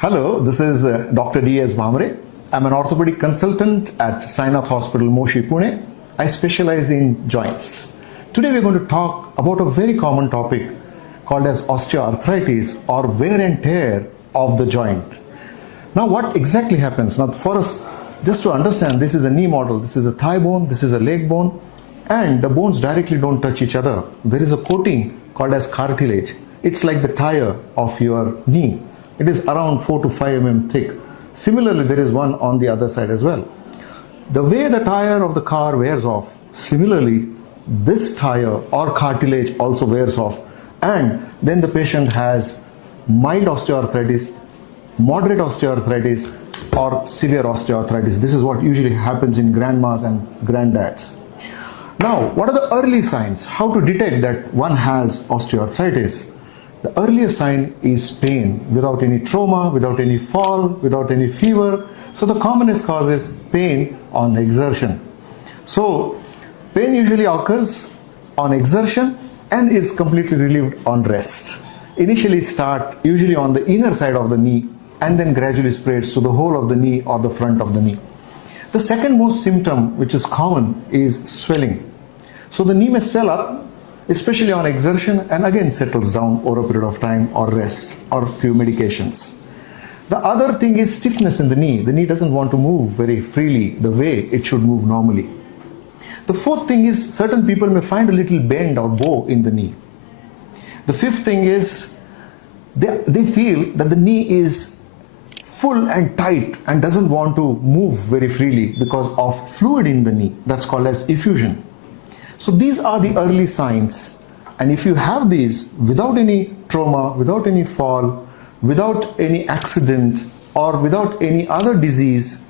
Hello, this is Dr. D.S. Bhambre. I'm an orthopedic consultant at Sainath Hospital, Moshi, Pune. I specialize in joints. Today we're going to talk about a very common topic called as osteoarthritis or wear and tear of the joint. Now what exactly happens? Now for us, just to understand, this is a knee model, this is a thigh bone, this is a leg bone, and the bones directly don't touch each other. There is a coating called as cartilage. It's like the tire of your knee. It is around 4 to 5 mm thick. Similarly, there is one on the other side as well. The way the tire of the car wears off, similarly, this tire or cartilage also wears off, and then the patient has mild osteoarthritis, moderate osteoarthritis, or severe osteoarthritis. This is what usually happens in grandmas and granddads. Now, what are the early signs? How to detect that one has osteoarthritis? The earliest sign is pain without any trauma, without any fall, without any fever. So the commonest cause is pain on exertion. So pain usually occurs on exertion and is completely relieved on rest. Initially start usually on the inner side of the knee and then gradually spreads to the whole of the knee or the front of the knee. The second most symptom which is common is swelling. So the knee may swell up, especially on exertion, and again settles down over a period of time or rest or few medications. The other thing is stiffness in the knee. The knee doesn't want to move very freely the way it should move normally. The fourth thing is certain people may find a little bend or bow in the knee. The fifth thing is they feel that the knee is full and tight and doesn't want to move very freely because of fluid in the knee. That's called as effusion. So these are the early signs, and if you have these without any trauma, without any fall, without any accident, or without any other disease,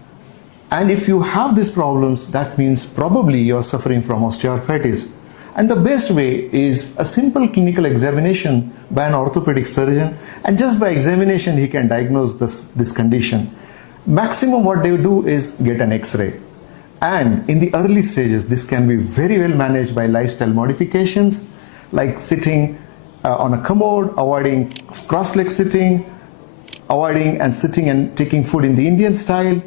and if you have these problems, that means probably you are suffering from osteoarthritis. And the best way is a simple clinical examination by an orthopedic surgeon, and just by examination he can diagnose this condition. Maximum what they do is get an X-ray. And in the early stages, this can be very well managed by lifestyle modifications like sitting on a commode, avoiding cross-leg sitting, avoiding and sitting and taking food in the Indian style,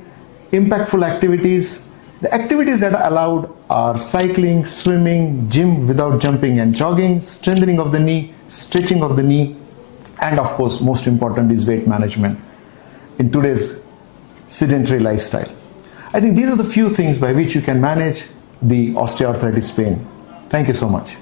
impactful activities. The activities that are allowed are cycling, swimming, gym without jumping and jogging, strengthening of the knee, stretching of the knee, and of course, most important is weight management in today's sedentary lifestyle. I think these are the few things by which you can manage the osteoarthritis pain. Thank you so much.